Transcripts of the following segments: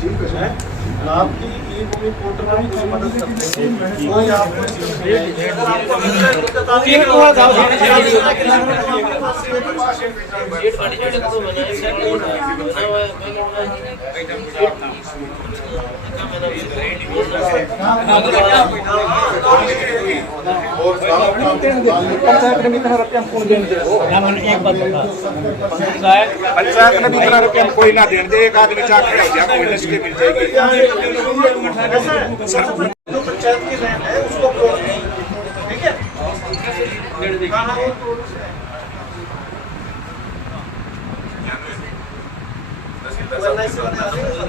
ठीक है, आपकी ई भूमि पोर्टल में भी कोई मदद करते हैं, कोई आपको पंचायत ने भी इतना रुपया कोई ना देने दे, एक आदमी चाह खड़ा हो जाए, कोई लिस्ट मिल जाएगी। जो पंचायत की लैंड है उसको प्लॉट नहीं, ठीक है।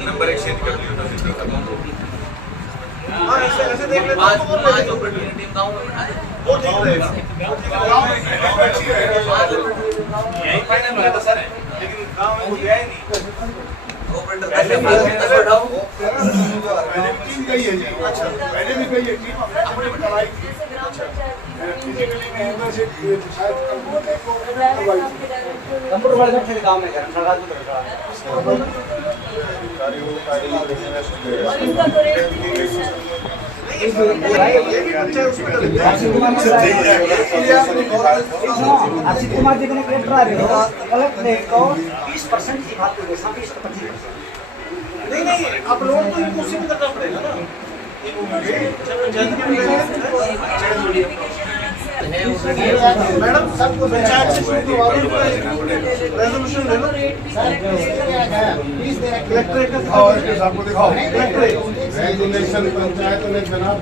नंबर एक्सचेंज कर लियो। हाँ ऐसे देख लेते हैं वो ठीक रहेगा। यही फाइनल हुआ था सर, लेकिन गांव में वो गया ही नहीं। पहले भी गई है जी, अच्छा पहले भी गई है टीम, अपने कराई थी, फिजिकली में अंदर से शायद कंप्यूटर वाले सब से काम नहीं कर रहा, सरकार को रखा आशीष कुमार जी ने क्लेम करा रहे हो गलत नहीं को 20% की बात करें, 20-25%। नहीं अपलोड तो इनको उसी में करना पड़ेगा ना। मैडम सबको पंचायत से शुरू करवा दो, रेजोल्यूशन ले लो, कलेक्ट्रेट आपको दिखाओ, रेजोल्यूशन पंचायत ने जनाब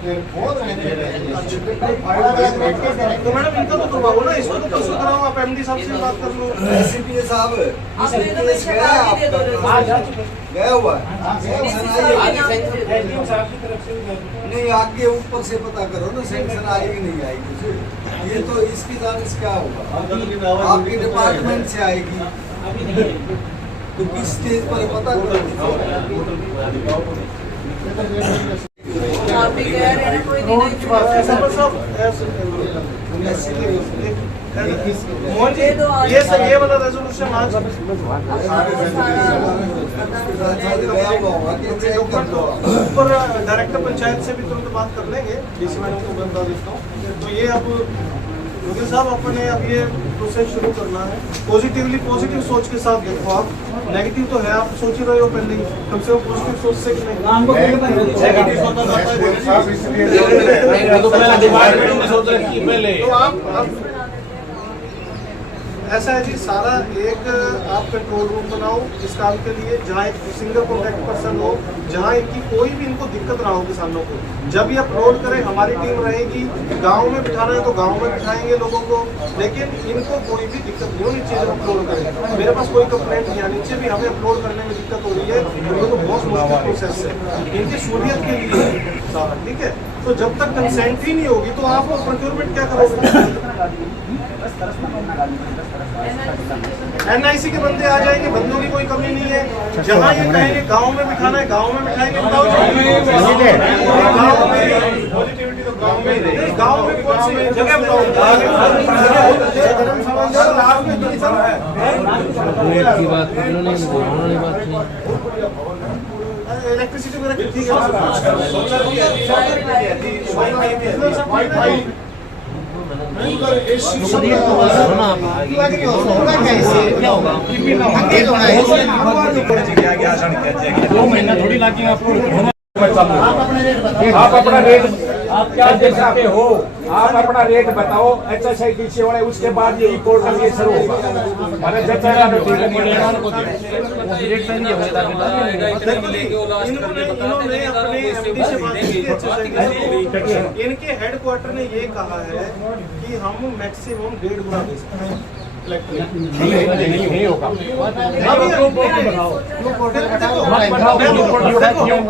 तो मैडम इनका तो करवाओ ना, इसको तो कैसे कराओ, आप एमडी साहब से बात कर लो। एसपी साहब गया हुआ नहीं, आगे ऊपर से पता करो ना सेंक्शन आएगी नहीं आएगी, ये तो इसकी जांच क्या होगा, आपके डिपार्टमेंट से आएगी तो किस स्टेज पर पता करो। ये वाला रेजोल्यूशन आज ऊपर डायरेक्टर पंचायत से भी तुरंत बात कर लेंगे, डीसी मैडम को बता देता हूँ। तो ये अब मुखिल साहब अपने अब ये प्रोसेस शुरू करना है, पॉजिटिव सोच के साथ देखो। आप नेगेटिव तो है, आप सोच ही रहे हो पहले ही, कम से कम पॉजिटिव सोच से तो आप ऐसा है जी, सारा एक आप कंट्रोल रूम बनाओ इस काम के लिए, जहाँ एक सिंगल कॉन्टैक्ट पर्सन हो, जहाँ इनकी कोई भी इनको दिक्कत ना हो किसानों को। जब ये अपलोड करें हमारी टीम रहेगी, गांव में बिठाना है तो गांव में बिठाएंगे लोगों को, लेकिन इनको कोई भी दिक्कत नहीं होनी चाहिए जब अपलोड करें। मेरे पास कोई कंप्लेंट नहीं आनी चाहिए भी हमें अपलोड करने में दिक्कत हो रही है, तो तो बहुत मुश्किल प्रोसेस है इनकी सहूलियत के लिए सारा, ठीक है। तो जब तक कंसेंट ही नहीं होगी तो आप प्रोक्योरमेंट क्या करोगे? एनआईसी के बंदे आ जाएंगे, बंदों की कोई कमी नहीं है। जहाँ ये कहेंगे गांव में बिठाना है गांव में बिठाएंगे, बताओ पॉजिटिविटी तो गांव में ही रहेगी। गांव में कौन सी जगह बताओ, इलेक्ट्रिसिटी वगैरह ठीक है, थोड़ी लागी आप अपना रेट आप क्या दे सकते हो, आप अपना रेट बताओ। HSIDC वाले उसके बाद ये पोर्टल ये शुरू होगा। अरे इनके हेडक्वार्टर ने ये कहा है कि हम मैक्सिमम 1.5 गुना दे सकते हैं। नहीं होगा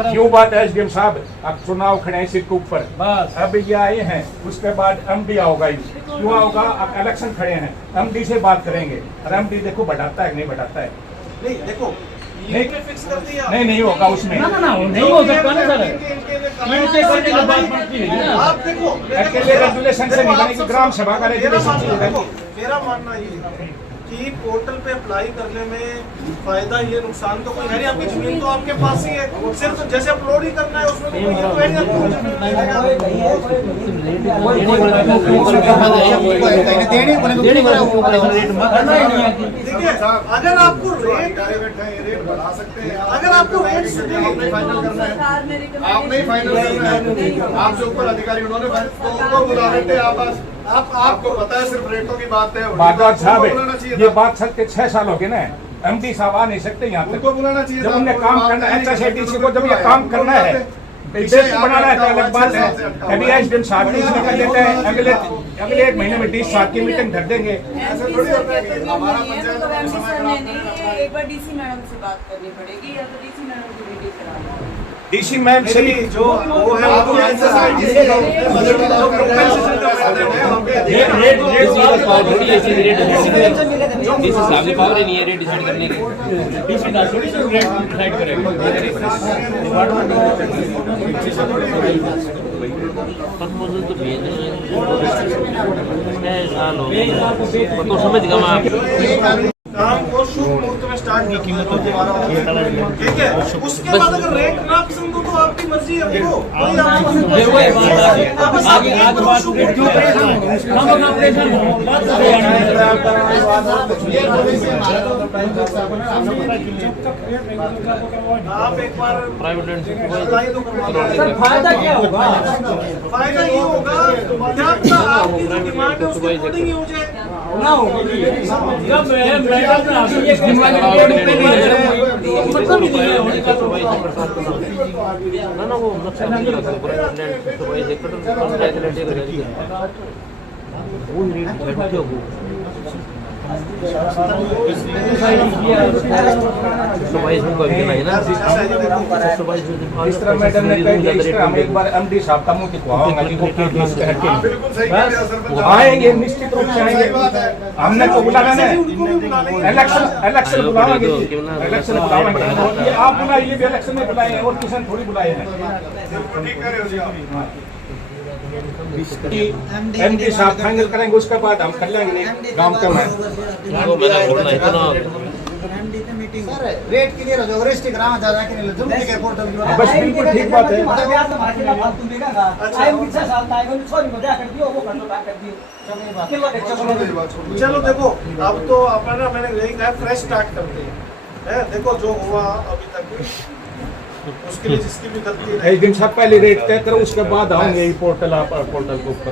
क्यों बात है SDM साहब, अब चुनाव खड़े हैं सिर के ऊपर, अब ये आए हैं, उसके बाद MD होगा, क्यों होगा, अब इलेक्शन खड़े हैं, MD से बात करेंगे। और MD देखो बढ़ाता है नहीं बढ़ाता है, नहीं देखो नहीं फिक्स कर दिया, नहीं होगा उसमें, नहीं हो सकता ना सर, आप देखो अकेले रेगुलेशन से नहीं बनेगी, ग्राम सभा का रेगुलेशन। मेरा मानना ये है कि पोर्टल पे अप्लाई करने में फायदा ये नुकसान तो कोई है नहीं, आपकी जमीन तो आपके पास ही है, सिर्फ जैसे अपलोड ही करना है उसमें तो कोई ये तो है नहीं आपको ठीक है। अगर आपको रेट बढ़ा सकते हैं, अगर आपको रेट फाइनल करना है, आपने फाइनल करना है, आपसे ऊपर अधिकारी उन्होंने तो उनको बुला लेते हैं, आपको पता है सिर्फ रेटों की बात है। बादल साहब ये बात सच के 6 साल हो गए ना, एमडी साहब आ नहीं सकते यहाँ तक, बुलाना चाहिए जब उन्हें काम करना है HSADC को, जब ये काम करना है डेट बनाना है तो अलग बात है। अभी एसडीएम साहब डीसी कर लेते हैं, अगले 1 महीने में डीसी साहब की मीटिंग कर देंगे। ऐसे थोड़ी होता है कि हमारा पंचायत एमसी सर ने नहीं, एक बार डीसी मैडम से बात करनी पड़ेगी या तो डीसी मैडम को मीटिंग कराना। डीसी मैम से भी जो वो है वो सामने पावर नहीं है रेट डिसाइड करने की, डीसी का थोड़ी सा रेट डिसाइड करेगा। तो भेज साल हो गए तो समझ गया मैं काम को शुभ मुहूर्त में स्टार्ट की कीमत ठीक है। उसके बाद अगर रेट ना पसंद हो तो आपकी मर्जी है, वो कोई आप एक बार फायदा क्या होगा? फायदा ये होगा क्या आपकी जो डिमांड है उसको अकॉर्डिंग ही हो जाए ना होगा जब मैडम ने ये मतलब नहीं है उनका तो भाई ना वो नुकसान नहीं लगा प्रेसिडेंट तो भाई सेक्रेटरी वो नीड बैठो हो इस तरह मैडम ने कहा हम एक बार एमडी साहब का मुंह आएंगे, निश्चित रूप से आएंगे। हमने तो बुलाना है, इलेक्शन बुलाएंगे, इलेक्शन बुलाएंगे। आप बुलाइए भी, इलेक्शन में बुलाए हैं और किसान थोड़ी बुलाए हैं। एमडी साहब फाइनल करेंगे, उसके बाद हम कर लेंगे गांव का सर रेट क्लियर हो जाओ, रजिस्ट्री कराना ज्यादा के लिए तुम ठीक है पोर्टल की बस बिल्कुल ठीक बात है। मतलब यार तुम्हारे लिए बात तुम देगा आई एम 6 साल का आएगा छोरी को जा कर दियो, वो कर दो कर दियो। चलो देखो अब तो अपना मैंने यही कहा फ्रेश स्टार्ट करते हैं। देखो जो हुआ अभी तक उसके लिए जिसकी भी गलती है एक दिन सब पहले रेट तय करो, उसके बाद आऊंगे पोर्टल पोर्टल के ऊपर।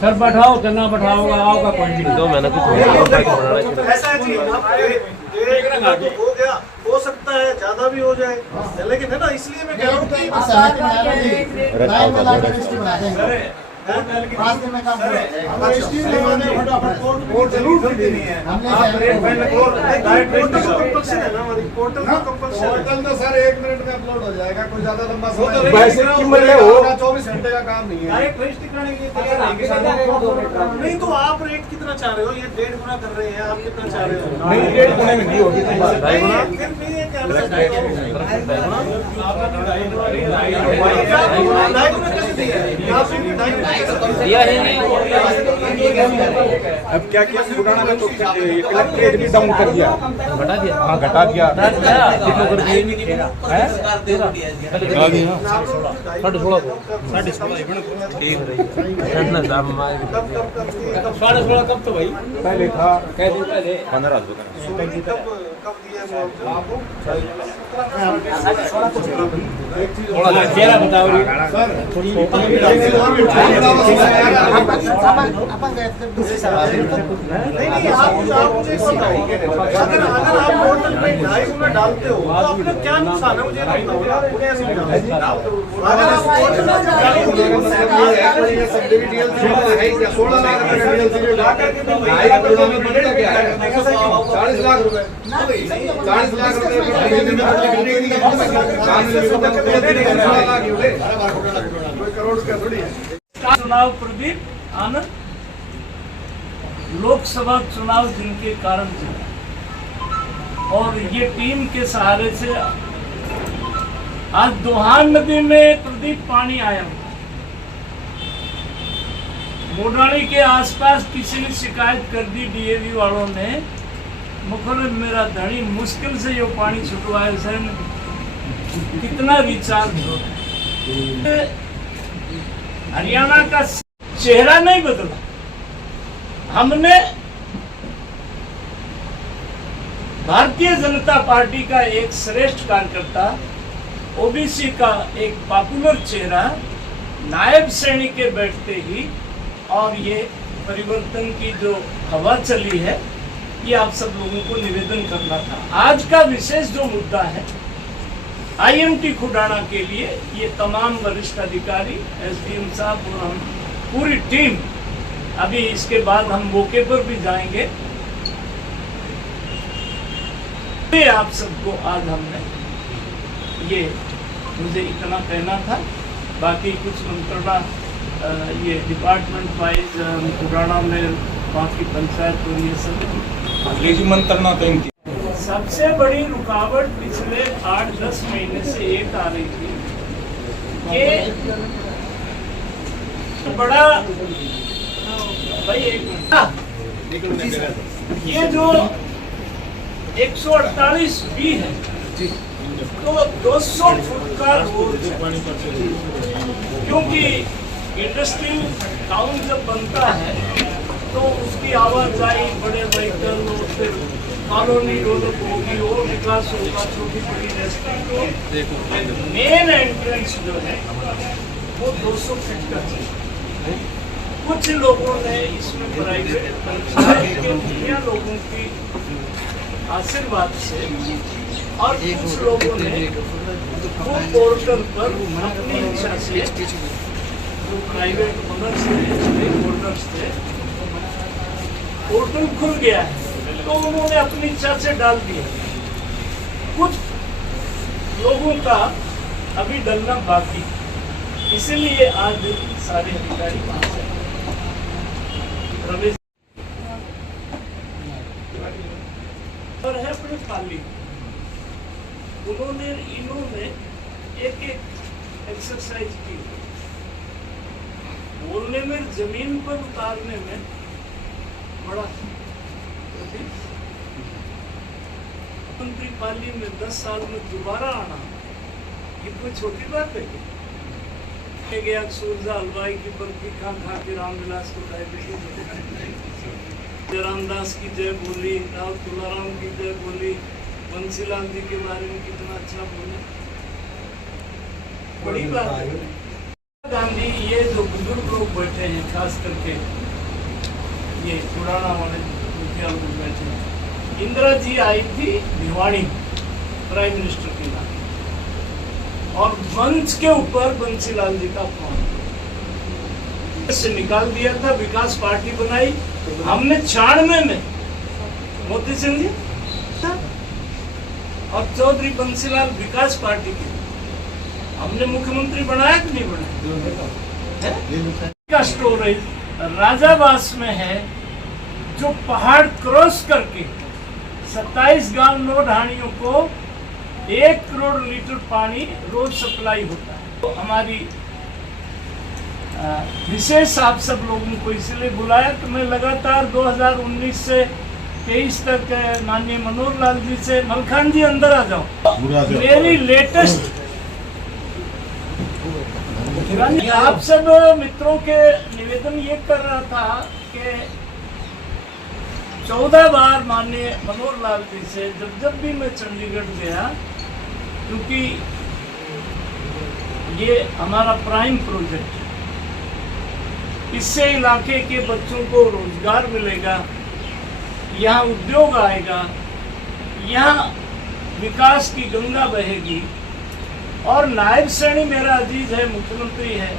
सर बैठाओ करना बैठाओगा आओगा कोई भी दो महीने कुछ ऐसा है जी। अब हो गया, हो सकता है ज्यादा भी हो जाए, लेकिन है ना, इसलिए मैं कह रहा हूँ कि कोर्ट जरूर करती नहीं है। पोर्टल तो सर 1 मिनट में अपलोड हो जाएगा, कोई ज्यादा लंबा समय वैसे कीमत है वो 24 घंटे का काम नहीं है। नहीं तो आप रेट कितना चाह रहे हो? ये 1.5 गुना कर रहे हैं, आप कितना चाह रहे हो? नहीं 1.5 गुना में नहीं होगी। फिर ये क्या दिया है अब क्या किया पुराना में तो कलेक्ट्रेट भी डाउन कर दिया, घटा दिया। हाँ घटा दिया। कब तो भाई पहले था कह दिन पहले 15 कब दिया आपको? थोड़ा चेहरा बताओ नहीं आप मुझे बताओ, अगर आप पोर्टल पे 2.5 गुना डालते हो तो अपना क्या नुकसान है? मुझे बताओ ना, मुझे समझाओ। अगर आप पोर्टल पे 16 लाख रुपए 40 लाख चुनाव प्रदीप आनंद, लोकसभा चुनाव जिनके कारण जीता और ये टीम के सहारे से आज दोहान नदी में प्रदीप पानी आया। मोडाली के आसपास किसी ने शिकायत कर दी डीएवी वालों ने, मुखर मेरा धनी मुश्किल से जो पानी छुटवाए सर, कितना रिचार्ज हो। हरियाणा का चेहरा नहीं बदला। हमने भारतीय जनता पार्टी का एक श्रेष्ठ कार्यकर्ता, ओबीसी का एक पॉपुलर चेहरा नायब सैनिक के बैठते ही, और ये परिवर्तन की जो हवा चली है, ये आप सब लोगों को निवेदन करना था। आज का विशेष जो मुद्दा है आईएमटी खुडाना के लिए, ये तमाम वरिष्ठ अधिकारी, एसडीएम साहब और हम पूरी टीम, अभी इसके बाद हम मौके पर भी जाएंगे। आप सबको आज हमने ये, मुझे इतना कहना था, बाकी कुछ मंत्रणा ये डिपार्टमेंट वाइज खुडाना में बाकी पंचायत और ये सब मंत्रणा तो इनकी सबसे बड़ी रुकावट पिछले 8-10 महीने से एक आ रही थी कि बड़ा भाई ये जो 148 बी है, तो 200 फुट का रोड, क्योंकि इंडस्ट्रियल टाउन जब बनता है तो उसकी आवाजाही, बड़े व्हीकल, फिर कॉलोनी डेवलप होगी, और विकास होगा, छोटी बड़ी रेस्टोरेंट, तो मेन एंट्रेंस जो है वो 200 फीट का है। कुछ लोगों ने इसमें प्राइवेट पंचायत के मुखिया लोगों की आशीर्वाद से, और कुछ लोगों ने वो पोर्टल पर अपनी इच्छा से, जो प्राइवेट ओनर्स थे, स्टेक होल्डर्स थे, पोर्टल खुल गया है तो उन्होंने अपनी इच्छा से डाल दिया। कुछ लोगों का अभी डलना बाकी, इसीलिए आज सारे अधिकारी वहां से प्रवेश और है अपने पाली, इन्होंने एक एक्सरसाइज की, बोलने में, जमीन पर उतारने में बड़ा मंत्री पाली में 10 साल में दोबारा आना, ये कोई छोटी बात है क्या? गया सूरजा हलवाई की बर्फी खा के रामविलास को डायबिटीज, रामदास की जय बोली, राव तुलाराम की जय बोली, बंसीलाल जी के बारे में कितना अच्छा बोले, बड़ी बात है। गांधी, ये जो बुजुर्ग लोग बैठे हैं, खास करके ये पुराना वाले मुखिया लोग बैठे हैं, इंदिरा जी आई थी भिवाड़ी प्राइम मिनिस्टर के नाम, और मंच के ऊपर बंसीलाल जी का फोन से निकाल दिया था, विकास पार्टी बनाई हमने 96 में, मोती सिंह जी और चौधरी बंसीलाल विकास पार्टी के, हमने मुख्यमंत्री बनाया कि नहीं बनाया? का स्टोरेज राजावास में है, जो पहाड़ क्रॉस करके 27 गांव नौ ढाणियों को 1 करोड़ लीटर पानी रोज सप्लाई होता है। तो हमारी विशेष आप सब लोगों को इसलिए बुलाया कि मैं लगातार 2019 से 23 तक माननीय मनोहर लाल जी से, मलखान जी अंदर आ जाओ, मेरी लेटेस्ट आप सब मित्रों के निवेदन ये कर रहा था कि 14 बार माननीय मनोहर लाल जी से जब भी मैं चंडीगढ़ गया, क्योंकि ये हमारा प्राइम प्रोजेक्ट है, इससे इलाके के बच्चों को रोजगार मिलेगा, यहाँ उद्योग आएगा, यहाँ विकास की गंगा बहेगी, और नायब सैनी मेरा अजीज है, मुख्यमंत्री है,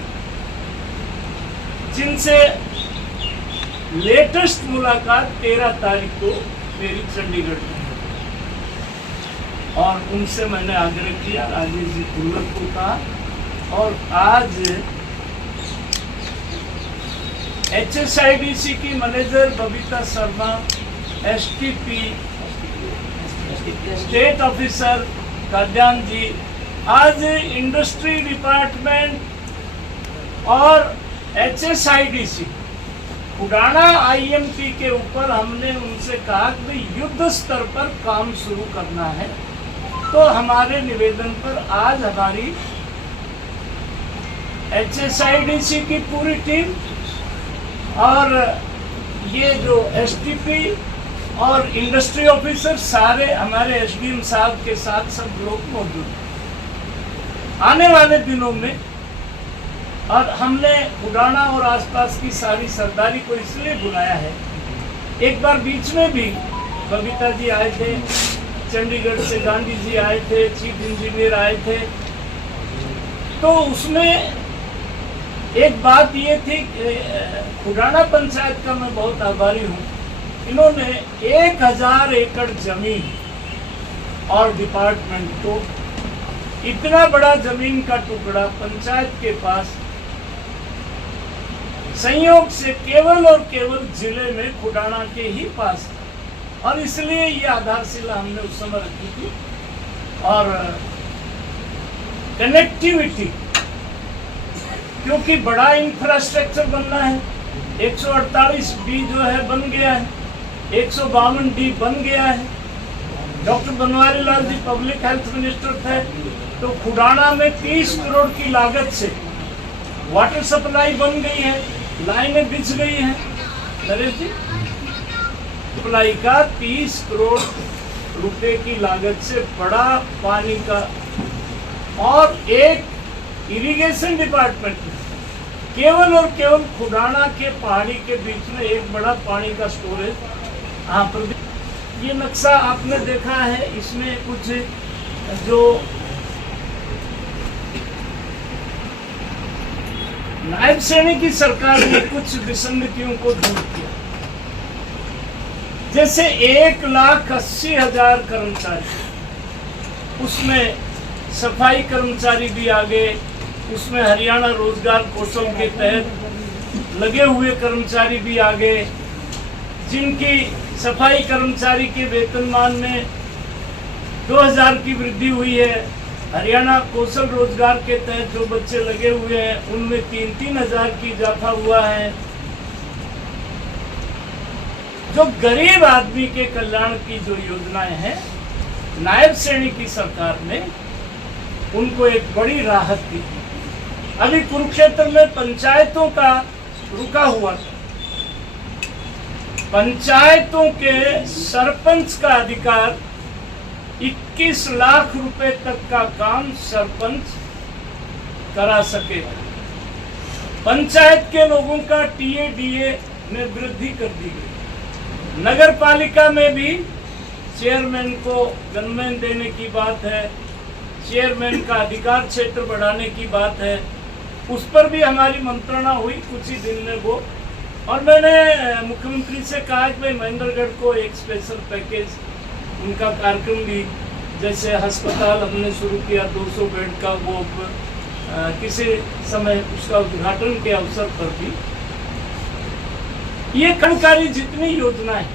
जिनसे लेटेस्ट मुलाकात 13 तारीख को मेरी चंडीगढ़ में, और उनसे मैंने आग्रह किया, राजेश जी खुल्लर को कहा, और आज HSIDC की manager Babita Sharma, STP state officer Kalyan ji, आज इंडस्ट्री डिपार्टमेंट और HSIDC खुडाना आईएमपी के ऊपर हमने उनसे कहा कि भाई युद्ध स्तर पर काम शुरू करना है। तो हमारे निवेदन पर आज हमारी HSIDC की पूरी टीम और ये जो STP और इंडस्ट्री ऑफिसर सारे हमारे SDM साहब के साथ सब लोग मौजूद हैं। आने वाले दिनों में और हमने खुडाना और आसपास की सारी सरदारी को इसलिए बुलाया है, एक बार बीच में भी बबीता जी आए थे, चंडीगढ़ से गांधी जी आए थे, चीफ इंजीनियर आए थे, तो उसमें एक बात ये थी, खुडाना पंचायत का मैं बहुत आभारी हूँ, इन्होंने 1000 एकड़ जमीन और डिपार्टमेंट को इतना बड़ा जमीन का टुकड़ा पंचायत के पास संयोग से केवल और केवल जिले में खुडाना के ही पास था, और इसलिए ये आधारशिला हमने उस समय रखी थी। और कनेक्टिविटी, क्योंकि बड़ा इंफ्रास्ट्रक्चर बनना है, 148B जो है बन गया है, 152D बन गया है। Doctor Banwari Lal ji public health minister थे, तो खुडाना में 30 करोड़ की लागत से वाटर सप्लाई बन गई है, लाइनें बिछ गई हैं। नरेश जी, सप्लाई का 30 करोड़ रुपए की लागत से बड़ा पानी का, और एक इरिगेशन डिपार्टमेंट केवल और केवल खुडाना के पहाड़ी के बीच में एक बड़ा पानी का स्टोरेज यहाँ पर। ये नक्शा आपने देखा है, इसमें कुछ जो नायब सैनी की सरकार ने कुछ विसंगतियों को दूर किया, जैसे 1,80,000 कर्मचारी, उसमें सफाई कर्मचारी भी आ गए, उसमें हरियाणा रोजगार कौशल के तहत लगे हुए कर्मचारी भी आ गए, जिनकी सफाई कर्मचारी के वेतनमान में 2000 की वृद्धि हुई है। हरियाणा कौशल रोजगार के तहत जो बच्चे लगे हुए हैं उनमें 3-3 हजार की इजाफा हुआ है। जो गरीब आदमी के कल्याण की जो योजनाएं हैं, नायब सैनी की सरकार ने उनको एक बड़ी राहत दी। अभी कुरुक्षेत्र में पंचायतों का रुका हुआ था, पंचायतों के सरपंच का अधिकार 21 लाख रुपए तक का काम सरपंच करा सके। पंचायत के लोगों का TADA में वृद्धि कर दी गई। नगर पालिका में भी चेयरमैन को गनमैन देने की बात है, चेयरमैन का अधिकार क्षेत्र बढ़ाने की बात है, उस पर भी हमारी मंत्रणा हुई कुछ ही दिन में वो। और मैंने मुख्यमंत्री से कहा कि भाई महेंद्रगढ़ को एक स्पेशल पैकेज, उनका कार्यक्रम भी, जैसे अस्पताल हमने शुरू किया 200 बेड का, वो किसी समय उसका उद्घाटन के अवसर पर भी ये कल्याणकारी जितनी योजनाएं